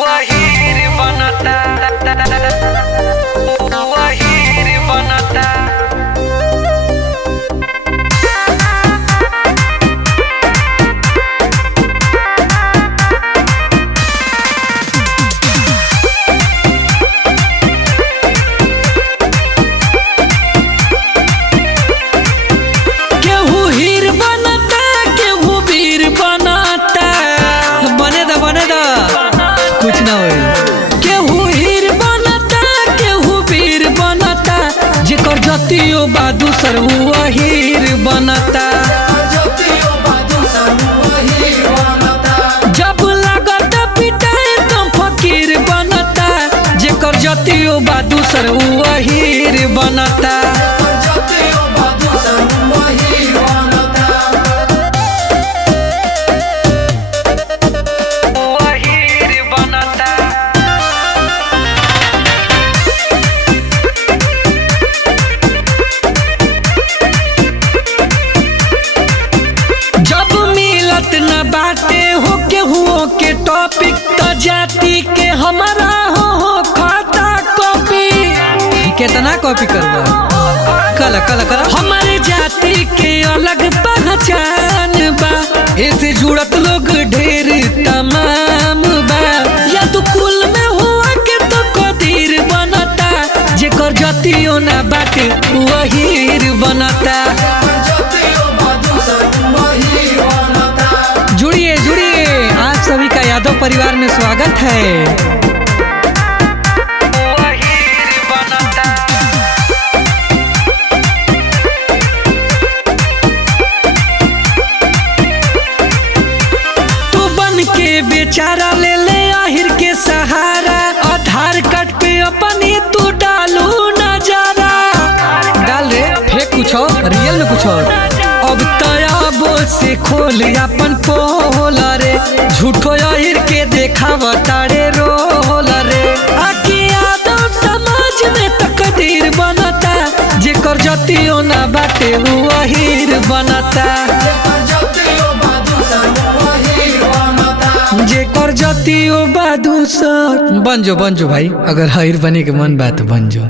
वहीर बनता वहीर बनता। कुछ ना होई केहू हीर बनता केहू वीर बनता जेकर जतियो बा दूसर वहीर बनता। जब लागत पिटाए तुम फकीर बनता जेकर जतियो बा दूसर वहीर बनता। बाटे हो केहुओ के टॉपिक तो जाति के हमारा हो खाता कॉपी। कितना कॉपी करवा कल कल कर हमारे जाति के अलग पहचान बा ऐसे जुड़त लोग ढेर तमाम बा। या तो कुल में हुआ के तो कदीर बनता जेकर जतियो ना बाटे वहीर बनता। जुड़िए जुड़िए आप सभी का यादव परिवार में स्वागत है। तू बन के बेचारा ले ले आहिर के सहारा आधार कार्ड पे अपनी तू डालू नजारा। डाल रे फेक कुछ और रियल में कुछ और। अब तयाबो से खोल अपन पोल रे झूठो आहिर के देखावा तारे रोल रे। आके यादव समाज में तकदीर बनता जेकर जतियो ना बाटे वहीर बनता। जेकर जतियो बा दूसर बन जो भाई, अगर हायर बने के मन बात बन जो।